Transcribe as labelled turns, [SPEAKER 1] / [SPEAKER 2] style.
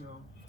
[SPEAKER 1] know.